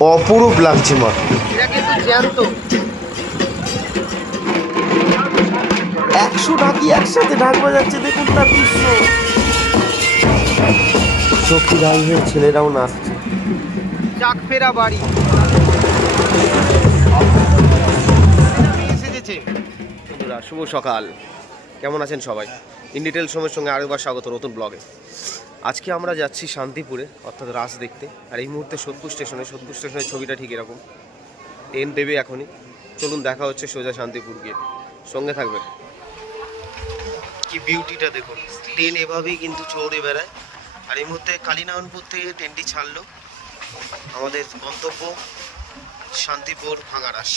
অপরূপ লাগছে মা। এটা কিন্তু জ্যান্ত। 100 ঢাকি একসাথে ঢাক বাজাচ্ছে, দেখুন তার দৃশ্য। শক্তি রাইভের ছেলেরাও নাচছে। চাক ফেরা বাড়ি এসেছে। বন্ধুরা শুভ সকাল, কেমন আছেন সবাই? ইন্ডিটেল সময়ের সঙ্গে আরেকবার স্বাগত নতুন ব্লগে। আজকে আমরা যাচ্ছি শান্তিপুরে, অর্থাৎ রাস দেখতে। আর এই মুহূর্তে সোদপুর স্টেশনের ছবিটা ঠিক এরকম। ট্রেন দেবে এখনই। চলুন দেখা হচ্ছে সোজা শান্তিপুর গিয়ে, সঙ্গে থাকবে। কি বিউটিটা দেখুন, ট্রেন এভাবেই কিন্তু চড়ে বেড়ায়। আর এই মুহূর্তে কালীনারায়ণপুর থেকে ট্রেনটি ছাড়লো, আমাদের গন্তব্য শান্তিপুর ভাঙারাস।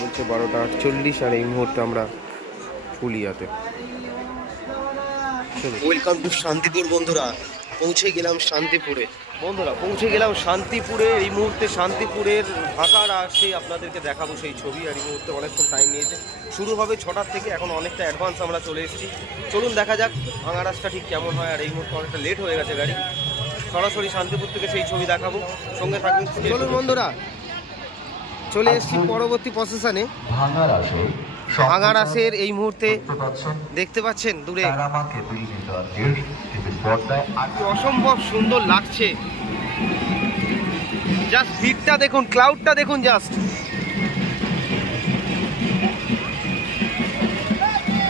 বলছে 12:48, আর এই মুহূর্তে আমরা ফুলিয়াতে। ওয়েলকাম টু শান্তিপুর বন্ধুরা। পৌঁছে গেলাম শান্তিপুরে। এই মুহূর্তে শান্তিপুরের ঢাকার আসে আপনাদেরকে দেখাবো সেই ছবি। আর এই মুহূর্তে অনেকক্ষণ টাইম নিয়েছে, শুরু হবে 6টার থেকে। এখন অনেকটা অ্যাডভান্স আমরা চলে এসেছি। চলুন দেখা যাক ভাঙারাসটা ঠিক কেমন হয়। আর এই মুহূর্তে অনেকটা লেট হয়ে গেছে গাড়ি, সরাসরি শান্তিপুর থেকে সেই ছবি দেখাবো, সঙ্গে থাকবেন। চলুন বন্ধুরা, চলে এসেছি পরবর্তী প্রসেশনে ভাঙারাসের। এই মুহূর্তে দেখতে পাচ্ছেন দূরে অসম্ভব সুন্দর লাগছে। জাস্ট ভিড়টা দেখুন, ক্লাউডটা দেখুন জাস্ট।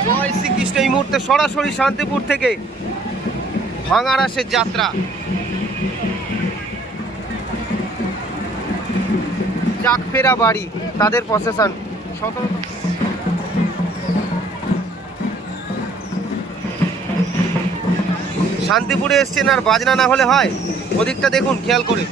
জয় শ্রীকৃষ্ণ। এই মুহূর্তে সরাসরি শান্তিপুর থেকে ভাঙারাসের যাত্রা। চাক ফেরা বাড়ি তাদের প্রসেশন। শান্তিপুরে এসছেন আর বাজনা না হলে হয়? ওদিকটা দেখুন খেয়াল করে।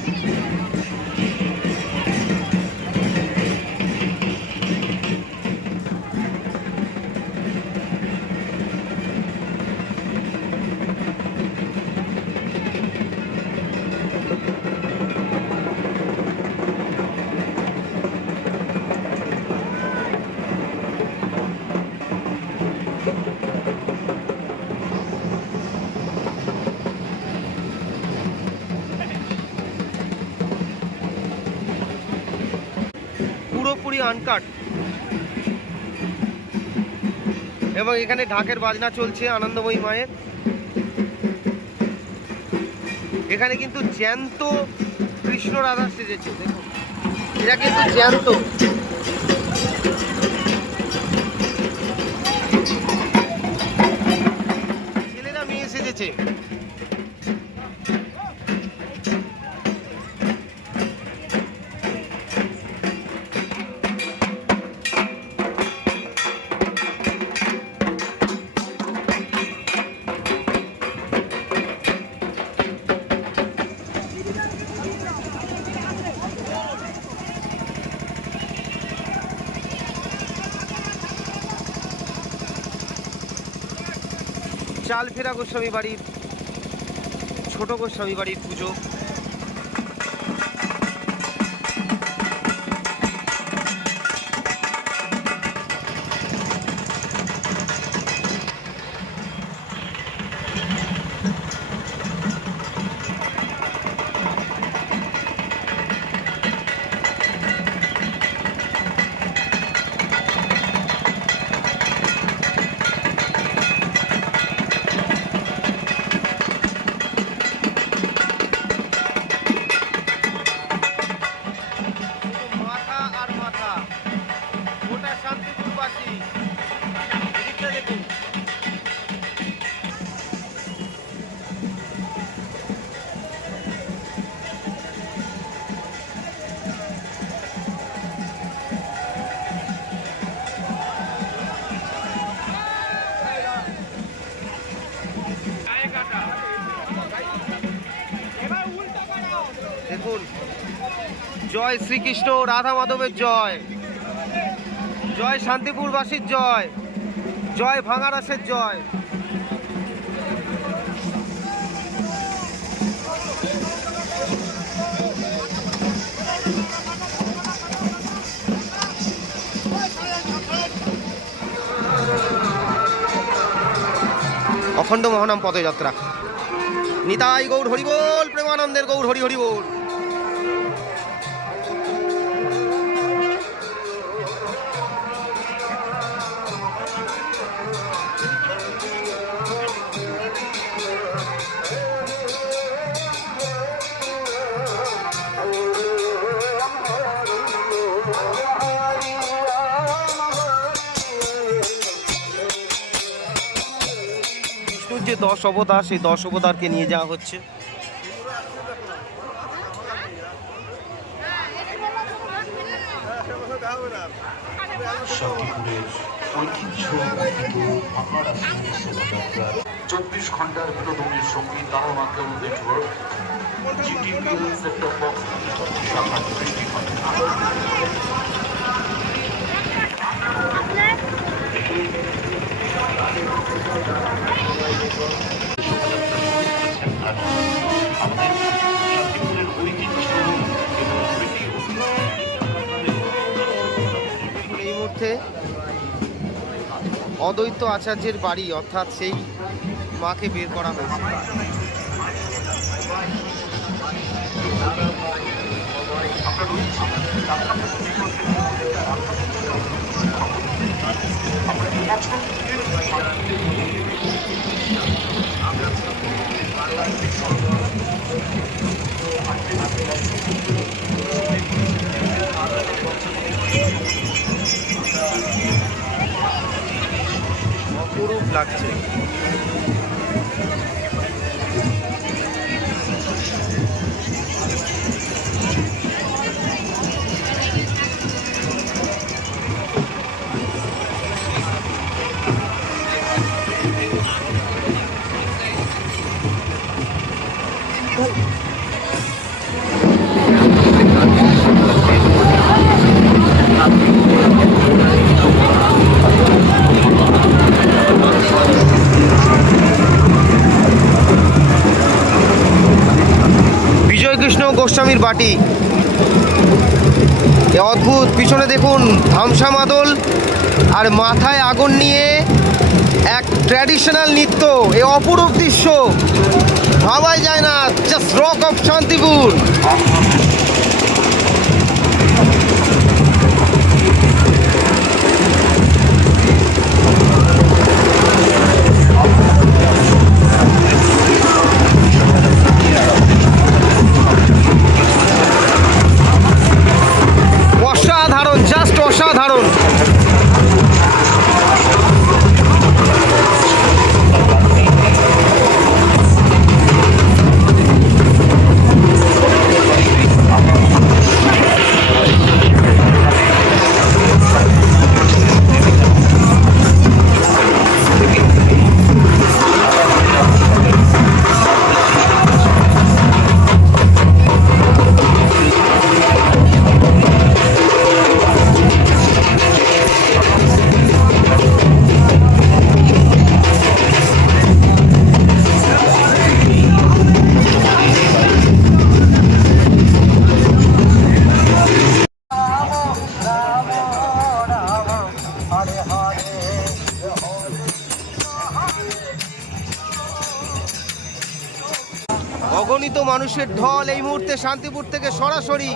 পুরোপুরি আনকাট, এবং এখানে ঢাকের বাজনা চলছে আনন্দময়ী মায়ের। এখানে কিন্তু জ্যান্ত কৃষ্ণ রাধা সেজেছে, দেখুন এরা কিন্তু জ্যান্ত। ছেলেরা মেয়ে সেজেছে। চালফেরা গোস্বামী বাড়ির, ছোট গোস্বামী বাড়ির পুজো। দেখুন, জয় শ্রীকৃষ্ণ, রাধা মাধবের জয়, জয় শান্তিপুরবাসীর জয়, জয় ভাঙারাসের জয়। অখণ্ড মহানাম পদযাত্রা। নিতাই গৌর হরিবোল, প্রেমানন্দের গৌর হরি হরি বল। যে 10 অবতার, সেই 10 অবতারকে নিয়ে যাওয়া হচ্ছে। শান্তিপুরের ঐতিহ্যবাহী মহারাষ্ট্র শোভাযাত্রা 24 ঘন্টার বিনোদনের সঙ্গী তারামাকেল নেটওয়ার্ক জিটিপিএল সেক্টর বক্স শাখা সৃষ্টি হয়। আমাদের শান্তিপুরের ঐতিহ্য এবং এই মুহূর্তে অদ্বৈত আচার্যের বাড়ি অর্থাৎ সেই মাকে বের করা হয়েছে। অপরূপ লাগছে। বিজয় কৃষ্ণ গোস্বামীর বাটি, এ অদ্ভুত। পিছনে দেখুন ধামসা মাদল আর মাথায় আগুন নিয়ে এক ট্র্যাডিশনাল নৃত্য, এ অপরূপ দৃশ্য, ভাবাই যায় না। Just rock of Shantipur. অসাধারণ, জাস্ট অসাধারণ। অগণিত মানুষের ঢল এই মুহূর্তে শান্তিপুর থেকে সরাসরি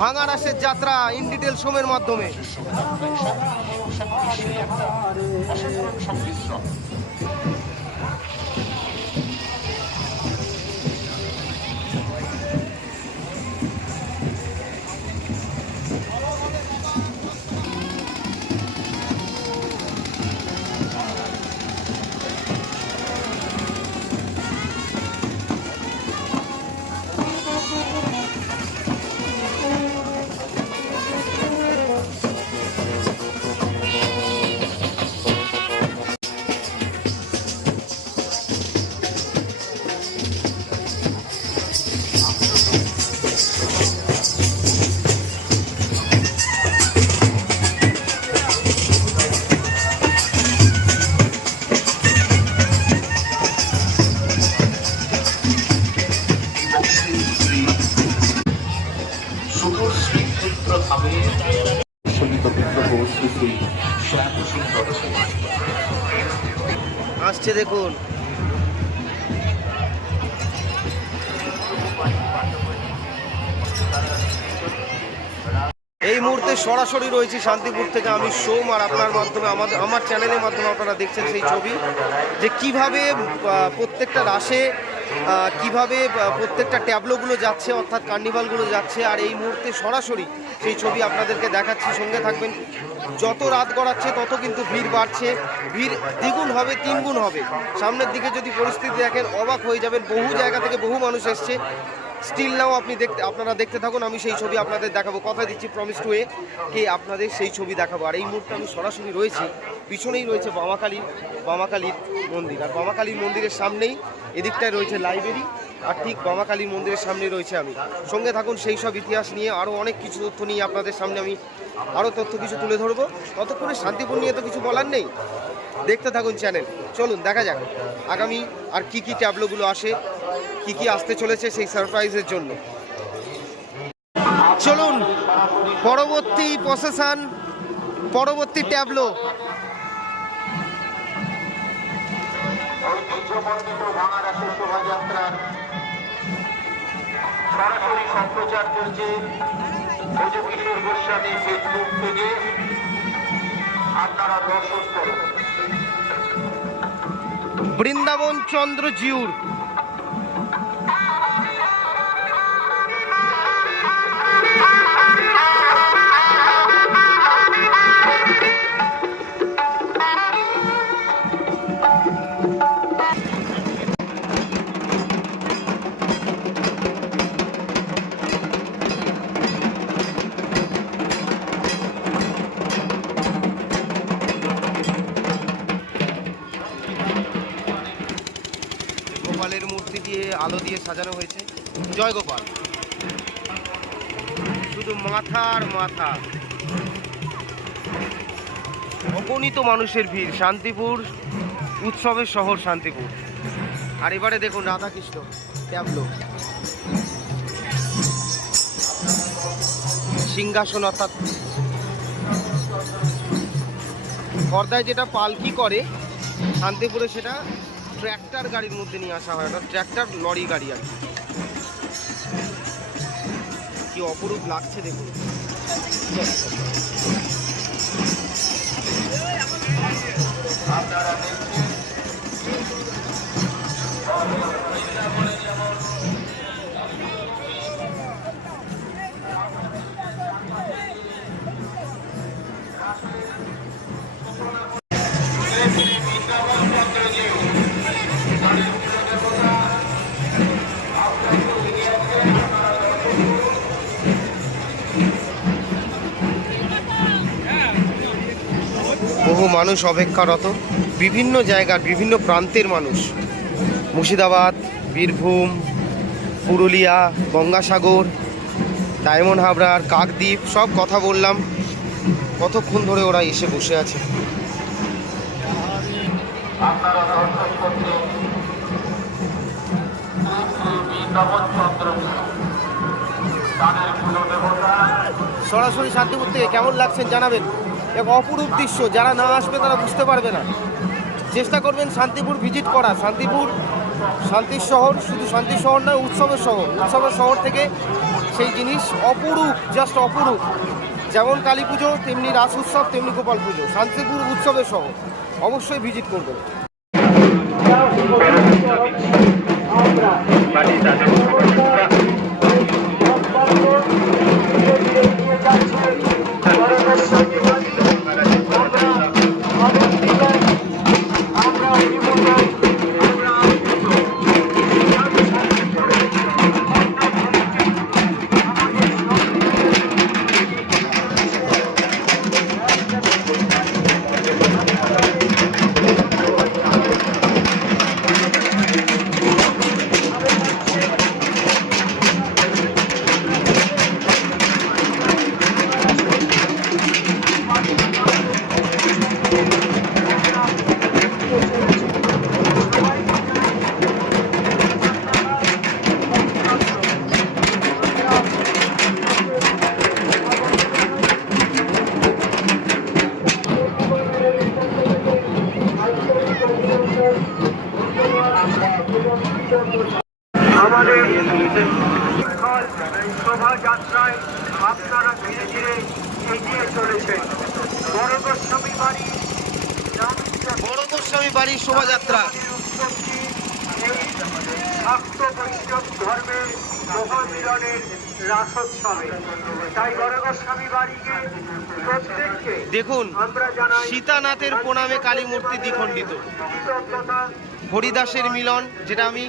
ভাঙা রাসের যাত্রা ইন ডিটেল শোমের মাধ্যমে। আসছে দেখুন। এই মুহূর্তে সরাসরি রয়েছে শান্তিপুর থেকে আমি সোম, আর আপনার মাধ্যমে আমার চ্যানেলের মাধ্যমে আপনারা দেখছেন সেই ছবি, যে কিভাবে প্রত্যেকটা রাসে কিভাবে প্রত্যেকটা ট্যাবলোগুলো যাচ্ছে, অর্থাৎ কার্নিভালগুলো যাচ্ছে, আর এই মুহূর্তে সরাসরি সেই ছবি আপনাদেরকে দেখাচ্ছি। সঙ্গে থাকবেন। যত রাত গড়াচ্ছে তত কিন্তু ভিড় বাড়ছে, ভিড় দ্বিগুণ হবে, তিনগুণ হবে। সামনের দিকে যদি পরিস্থিতি দেখেন অবাক হয়ে যাবেন। বহু জায়গা থেকে বহু মানুষ এসছে। স্টিল নাও আপনারা দেখতে থাকুন, আমি সেই ছবি আপনাদের দেখাবো। কথা দিচ্ছি, প্রমিস টু এ কে আপনাদের সেই ছবি দেখাবো। আর এই মুহূর্তে আমি সরাসরি রয়েছি, পিছনেই রয়েছে বামাকালীর মন্দির, আর বামাকালীর মন্দিরের সামনেই এদিকটায় রয়েছে লাইব্রেরি, আর ঠিক বামাকালীর মন্দিরের সামনে রয়েছে আমি। সঙ্গে থাকুন, সেই সব ইতিহাস নিয়ে আরও অনেক কিছু তথ্য নিয়ে আপনাদের সামনে আমি আরও তথ্য কিছু তুলে ধরবো। ততক্ষণে শান্তিপুর নিয়ে তো কিছু বলার নেই, দেখতে থাকুন চ্যানেল। চলুন দেখা যাক আগামী আর কি কি ট্যাবলোগুলো আসে, কি কি আসতে চলেছে সেই সারপ্রাইজের জন্য। চলুন পরবর্তী প্রসেশন, পরবর্তী ট্যাবলো। ঐতিহ্যমণ্ডিত ভাঙারাসের শোভাযাত্রার সরাসরি সম্প্রচার চলছে ভোজকিশোর গোস্বামী ফেসবুক পেজে। আপনারা দর্শন করুন। বৃন্দাবন চন্দ্র জিউর গোপালের মূর্তি দিয়ে আলো দিয়ে সাজানো হয়েছে। জয় গোপাল। শুধু মাথা আর মাথা, অগণিত মানুষের ভিড়। শান্তিপুর উৎসবের শহর শান্তিপুর। আর এবারে দেখুন রাধাকৃষ্ণ ট্যাবলো, সিংহাসন, অর্থাৎ পর্দায় যেটা পালকি করে শান্তিপুরে, সেটা ট্র্যাক্টর গাড়ির মধ্যে নিয়ে আসা হয়, অর্থাৎ ট্র্যাক্টর লরি গাড়ি আর কি অপরূপ লাগছে দেখুন। বহু মানুষ অপেক্ষারত, বিভিন্ন জায়গার বিভিন্ন প্রান্তের মানুষ। মুর্শিদাবাদ, বীরভূম, পুরুলিয়া, গঙ্গাসাগর, ডায়মন্ড হাবড়ার, কাকদ্বীপ, সব কথা বললাম। কতক্ষণ ধরে ওরা এসে বসে আছে। আপনারা দর্শন করছেন বৃন্দাবন চন্দ্র তাদের কুলদেবতা। সরাসরি শান্তিপুর থেকে কেমন লাগছেন জানাবেন। এক অপরূপ দৃশ্য, যারা না আসবে তারা বুঝতে পারবে না। চেষ্টা করবেন শান্তিপুর ভিজিট করা। শান্তিপুর শান্তির শহর, শুধু শান্তির শহর নয়, উৎসবের শহর। উৎসবের শহর থেকে সেই জিনিস অপরূপ, জাস্ট অপরূপ। যেমন কালী পুজো, তেমনি রাস উৎসব, তেমনি গোপাল পুজো। শান্তিপুর উৎসবের শহর, অবশ্যই ভিজিট করবেন। আমাদের শোভাযাত্রায় আপনারা ধীরে ধীরে এগিয়ে চলেছেন। বড় গোস্বামী বাড়ির শোভাযাত্রা। শাক্ত বৈষ্ণব ধর্মের মহামিলনের রাসোৎসবে। তাই গরগোস্বামী বাড়িকে প্রত্যেককে দেখুন, আমরা জানাই সীতানাথের প্রণামে কালী মূর্তি দ্বিখণ্ডিত। কৃতজ্ঞতা। হরিদাসের মিলন, যেটা আমি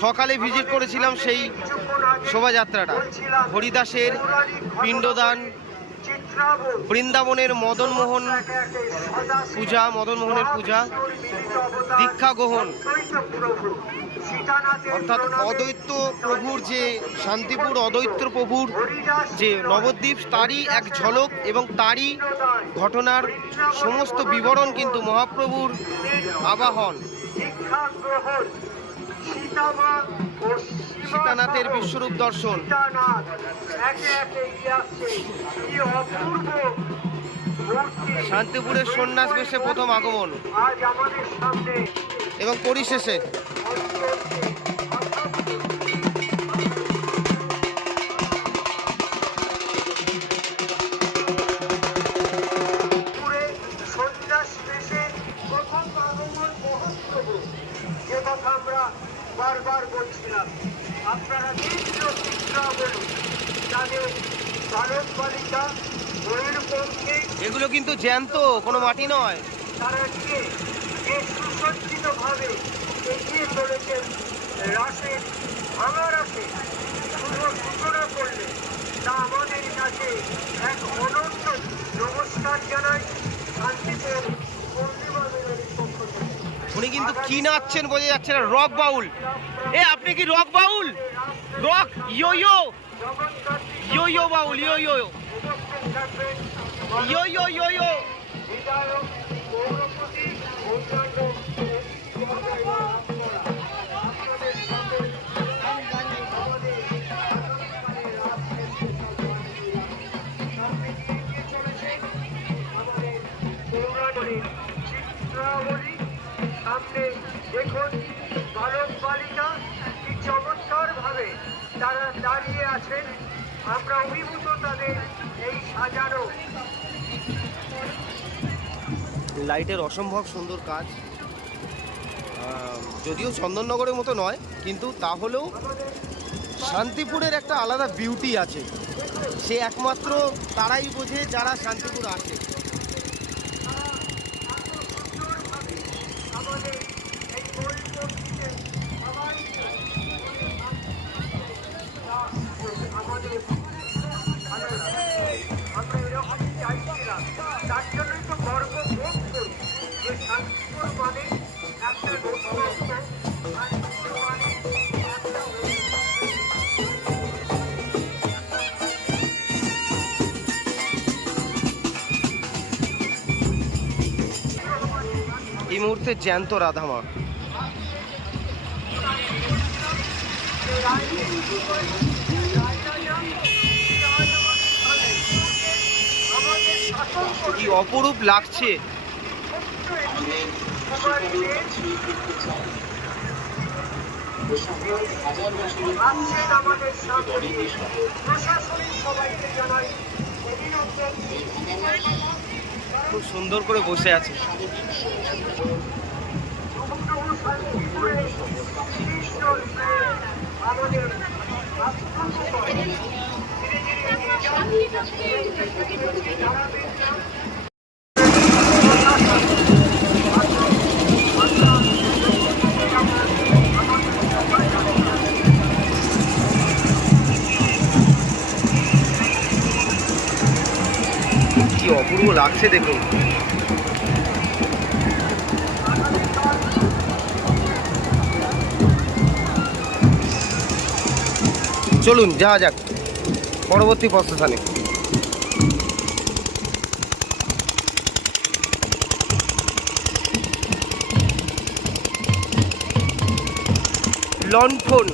সকালে ভিজিট করেছিলাম, সেই শোভাযাত্রাটা, হরিদাসের পিণ্ডদান, বৃন্দাবনের মদনমোহন পূজা, মদনমোহনের পূজা, দীক্ষা গ্রহণ, অর্থাৎ অদ্বৈত প্রভুর যে শান্তিপুর অদ্বৈত প্রভুর যে নবদ্বীপ, তারই এক ঝলক এবং তারই ঘটনার সমস্ত বিবরণ কিন্তু মহাপ্রভুর আবাহন, সীতানাথের বিশ্বরূপ দর্শন, শান্তিপুরের সন্ন্যাস বেশে প্রথম আগমন এবং পরিশেষে বারবার বলছিলাম, আপনারা নিত্য চিত্রা বলুন, তাদের বালক বালিকা বইয়ের পক্ষে এগুলো কিন্তু জ্যান্ত, কোনো মাটি নয়। তারা নিয়ে যে সুসজ্জিতভাবে এগিয়ে চলেছেন রাসের ভাঙা রাসে শুভ সূচনা করলে তা আমাদের কাছে এক অনন্য নমস্কার জানাই। শান্তিপুর পূর্ণিমা মেলার পক্ষ থেকে উনি কিন্তু কি নাচছেন বোঝা যাচ্ছে না। রক বাউল, আপনি কি রক বাউল? রক ইয়ো ইয়ো ইয়ো ইয়ো বাউল, ইয়ো ইয়ো ইয়ো ইয়ো ইয়ো ইয়ো। সামনে দেখুন বালক বালিকা কি চমৎকার ভাবে তারা দাঁড়িয়ে আছেন। আমরা অভিভূত তাদের এই সাজানো। লাইটের অসম্ভব সুন্দর কাজ, যদিও চন্দননগরের মতো নয়, কিন্তু তাহলেও শান্তিপুরের একটা আলাদা বিউটি আছে, সে একমাত্র তারাই বোঝে যারা শান্তিপুর আসে। আমাদের এই পরিস্থিতিতে সবাই আমাদের ভালো লাগে। আমরা এরকমই চাইছিলাম, তার জন্যই তো গর্ব বোধ করি যে শান্তিপুর মানে একটা নতুনত্ব, শান্তিপুর মানে একটা এই মুহূর্তে জ্যান্ত রাধামা। কি অপরূপ লাগছে। খুব সুন্দর করে বসে আছে। কি অপূর্ব লাগছে দেখুন। চলুন যাওয়া যাক পরবর্তী প্রস্থানে। লণ্ঠন,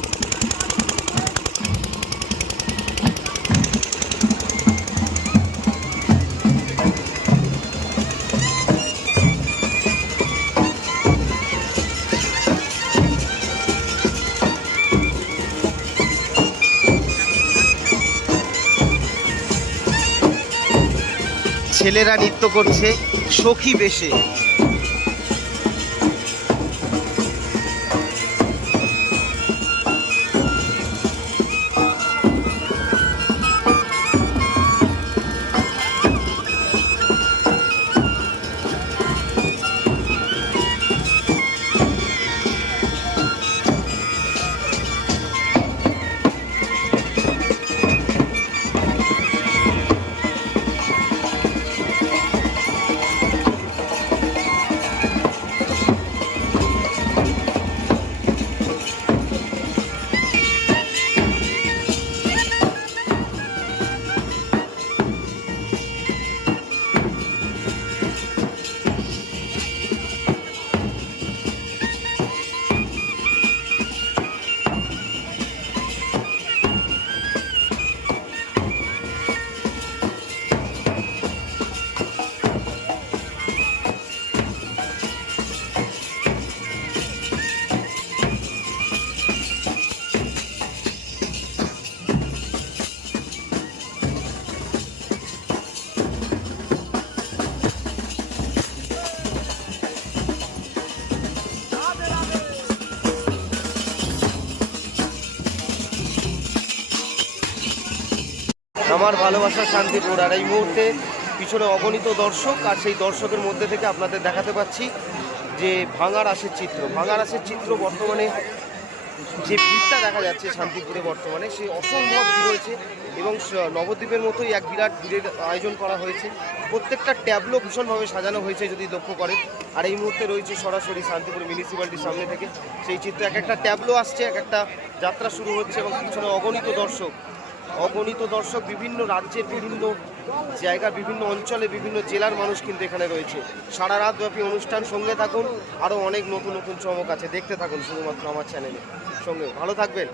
ছেলেরা নৃত্য করছে সখী বেশে। আমার ভালোবাসার শান্তিপুর। আর এই মুহূর্তে পিছনে অগণিত দর্শক, আর সেই দর্শকের মধ্যে থেকে আপনাদের দেখাতে পাচ্ছি যে ভাঙা রাসের চিত্র। ভাঙা রাসের চিত্র বর্তমানে যে ভিড়টা দেখা যাচ্ছে শান্তিপুরে বর্তমানে, সে অসম্ভব ভিড় হয়েছে এবং নবদ্বীপের মতোই এক বিরাট ভিড়ের আয়োজন করা হয়েছে। প্রত্যেকটা ট্যাবলো ভীষণভাবে সাজানো হয়েছে যদি লক্ষ্য করেন। আর এই মুহূর্তে রয়েছে সরাসরি শান্তিপুর মিউনিসিপ্যালিটির সামনে থেকে সেই চিত্র। এক একটা ট্যাবলো আসছে, এক একটা যাত্রা শুরু হচ্ছে এবং পিছনে অগণিত দর্শক বিভিন্ন রাজ্যের বিভিন্ন জায়গা, বিভিন্ন অঞ্চলে, বিভিন্ন জেলার মানুষ কিন্তু এখানে রয়েছে। সারা রাত ব্যাপী অনুষ্ঠান। সঙ্গে থাকুন, আরও অনেক নতুন নতুন চমক আছে, দেখতে থাকুন শুধুমাত্র আমার চ্যানেলে। সঙ্গে ভালো থাকবেন।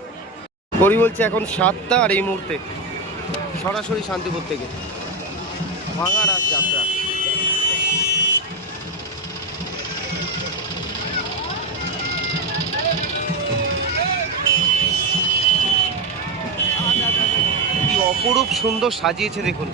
করি বলছে এখন 7টা, আর এই মুহূর্তে সরাসরি শান্তিপুর থেকে ভাঙা রাস যাত্রা। কি অপরূপ সুন্দর সাজিয়েছে দেখুন।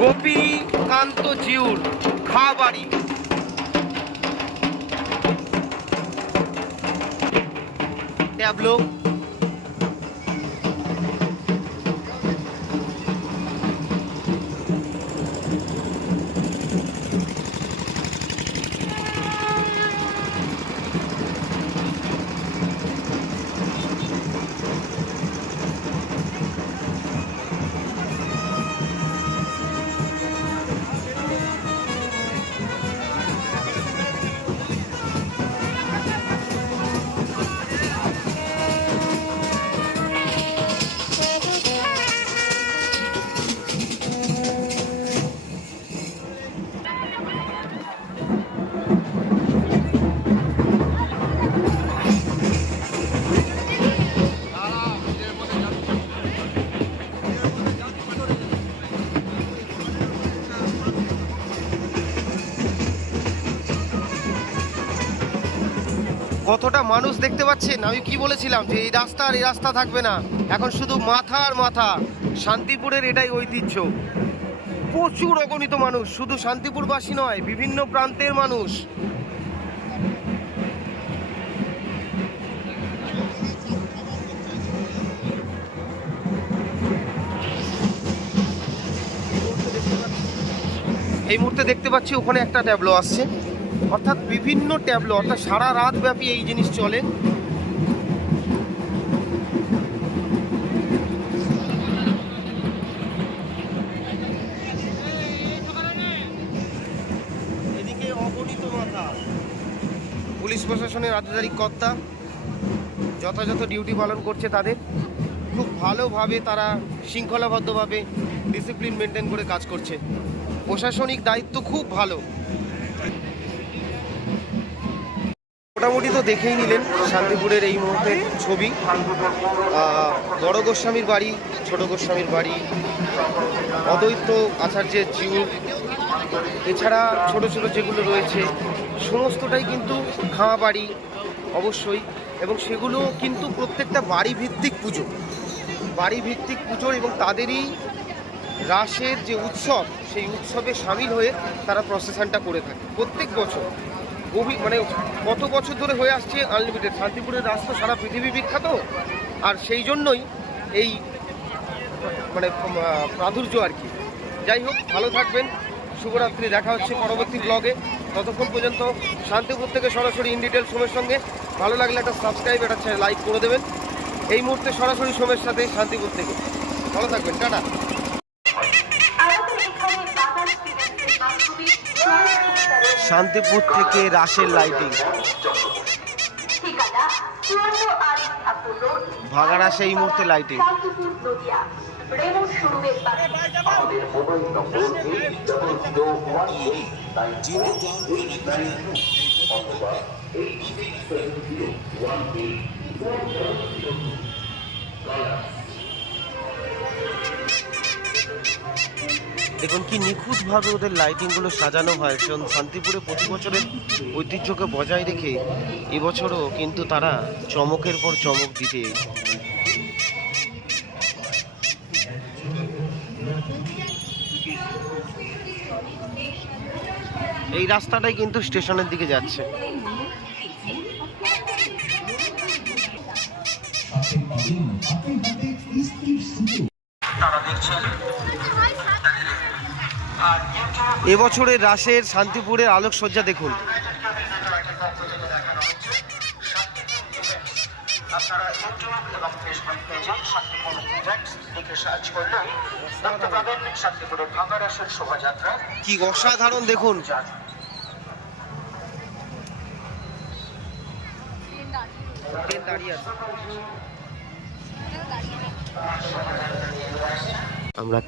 গোপীকান্ত জিউর খাবাড়ি ট্যাবলো। কতটা মানুষ দেখতে পাচ্ছেন। আমি কি বলেছিলাম যে এই রাস্তা থাকবে না, এখন শুধু মাথা আর মাথা। শান্তিপুরের এটাই ঐতিহ্য। প্রচুর অগণিত মানুষ, শুধু শান্তিপুরবাসী নয়, বিভিন্ন প্রান্তের মানুষ। এই মুহূর্তে দেখতে পাচ্ছি ওখানে একটা ট্যাবলো আসছে, অর্থাৎ বিভিন্ন ট্যাবলো, অর্থাৎ সারা রাত ব্যাপী এই জিনিস চলে। এদিকে অগণিত মাথা। পুলিশ প্রশাসনের আধিকারিক কর্তা যথাযথ ডিউটি পালন করছে তাদের। খুব ভালোভাবে তারা শৃঙ্খলাবদ্ধভাবে ডিসিপ্লিন মেনটেন করে কাজ করছে। প্রশাসনিক দায়িত্ব খুব ভালো। মোটামুটি তো দেখেই নিলেন শান্তিপুরের এই মুহূর্তের ছবি। বড় গোস্বামীর বাড়ি, ছোট গোস্বামীর বাড়ি, অদ্বৈত আচার্যের জিউ, এছাড়া ছোট ছোট যেগুলো রয়েছে সমস্তটাই কিন্তু খাওয়া বাড়ি অবশ্যই, এবং সেগুলো কিন্তু প্রত্যেকটা বাড়ি ভিত্তিক পুজো এবং তাদেরই রাসের যে উৎসব, সেই উৎসবে সামিল হয়ে তারা প্রসেশনটা করে থাকে প্রত্যেক বছর। মানে কত বছর ধরে হয়ে আসছে আনলিমিটেড। শান্তিপুরের রাস তো সারা পৃথিবী বিখ্যাত, আর সেই জন্যই এই মানে প্রাদুর্য আর কি। যাই হোক, ভালো থাকবেন, শুভরাত্রি। দেখা হচ্ছে পরবর্তী ব্লগে। ততক্ষণ পর্যন্ত শান্তিপুর থেকে সরাসরি ইন ডিটেল সোমের সঙ্গে। ভালো লাগলে একটা সাবস্ক্রাইব, একটা লাইক করে দেবেন। এই মুহূর্তে সরাসরি সোমের সাথে শান্তিপুর থেকে। ভালো থাকবেন, টাটা। শান্তিপুর থেকে রাসের লাইটিং, ভাগা রাসে এই মুহূর্তে লাইটিং। আমাদের মোবাইল নম্বর 801892 অথবা 86701847। দেখুন কি নিখুঁতভাবে ওদের লাইটিংগুলো সাজানো হয়। শান্তিপুরে প্রতি বছরের ঐতিহ্যকে বজায় রেখে এবছরও কিন্তু তারা চমকের পর চমক দিতে। এই রাস্তাটাই কিন্তু স্টেশনের দিকে যাচ্ছে। এবছরের রাসের শান্তিপুরের আলোকসজ্জা দেখুন। আপনারা ইউটিউব এবং ফেসবুক পেজে শান্তিপুর ইভেন্টস লিখে সার্চ করলে দেখতে পাবেন শান্তিপুরের ভাঙা রাসের শোভাযাত্রা। কি অসাধারণ দেখুন। আমরা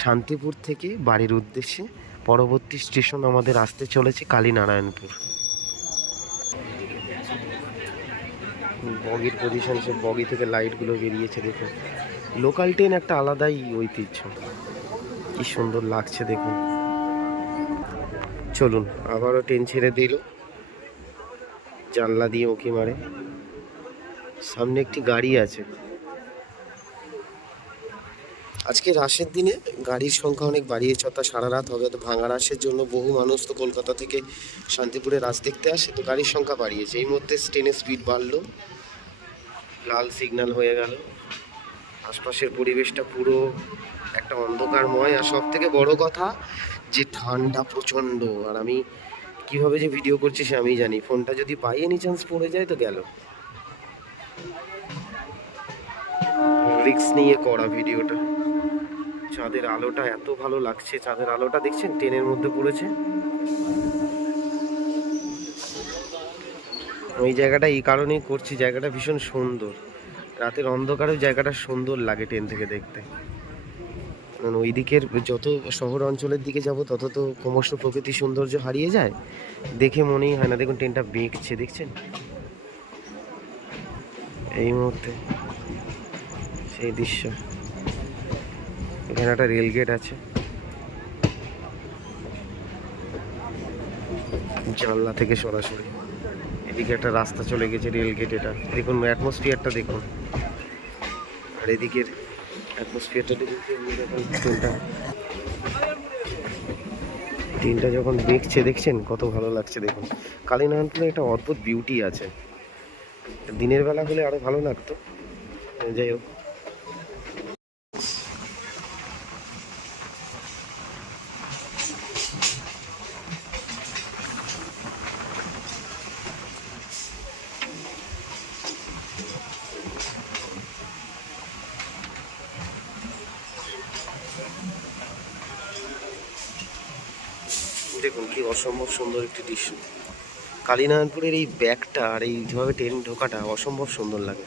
শান্তিপুর থেকে বাড়ির উদ্দেশ্যে পরবর্তী স্টেশন আমাদের আসতে চলেছে কালীনারায়ণপুর। বগির পজিশন, সে বগি থেকে লাইটগুলো বেরিয়েছে দেখুন। লোকাল ট্রেন একটা আলাদাই ঐতিহ্য, কি সুন্দর লাগছে দেখুন। চলুন, আবারও ট্রেন ছেড়ে দিল, জানলা দিয়ে উঁকি মারে। সামনে একটি গাড়ি আছে। আজকে রাসের দিনে গাড়ির সংখ্যা অনেক বাড়িয়েছে, অর্থাৎ সারা রাত হবে। তো ভাঙা রাসের জন্য বহু মানুষ তো কলকাতা থেকে শান্তিপুরে রাস দেখতে আসে, তো গাড়ির সংখ্যা বাড়িয়েছে। এই মধ্যে ট্রেনের স্পিড বাড়লো, লাল সিগন্যাল হয়ে গেল। আশপাশের পরিবেশটা পুরো একটা অন্ধকারময়। আর সব থেকে বড় কথা যে ঠান্ডা প্রচণ্ড। আর আমি কিভাবে যে ভিডিও করছি সে আমি জানি। ফোনটা যদি পাই এনি চান্স পড়ে যায় তো গেল। রিস্ক নিয়ে করা ভিডিওটা। চাঁদের আলোটা এত ভালো লাগছে, চাঁদের আলোটা দেখছেন ট্রেনের মধ্যে পড়েছে। ওই জায়গাটা এই কারণেই করছি, জায়গাটা ভীষণ সুন্দর। রাতের অন্ধকারেও জায়গাটা সুন্দর লাগে ট্রেন থেকে দেখতে। কারণ ওই দিকের যত শহর অঞ্চলের দিকে যাব তত তো ক্রমশ প্রকৃতির সৌন্দর্য হারিয়ে যায়, দেখে মনেই হয় না। দেখুন ট্রেনটা বেঁকছে, দেখছেন এই মুহূর্তে সেই দৃশ্য। এখানে একটা রেলগেট আছে, জানলা থেকে সরাসরি এদিকে একটা রাস্তা চলে গেছে, রেলগেট। এটা দেখুন, অ্যাটমসফিয়ারটা দেখুন। আর এদিকের অ্যাটমসফিয়ারটা দেখুন। ট্রেনটা যখন দেখছে দেখছেন কত ভালো লাগছে দেখুন। কালীনারায়ণপুরে একটা অদ্ভুত বিউটি আছে। দিনের বেলা হলে আরো ভালো লাগতো। যাই হোক, দেখুন কি অসম্ভব সুন্দর একটি দৃশ্য। কালীনারায়ণপুরের এই ব্যাগটা আর এইভাবে ট্রেন ঢোকাটা অসম্ভব সুন্দর লাগে।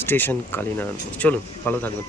স্টেশন কালীনারায়ণপুর। চলুন, ভালো থাকবেন।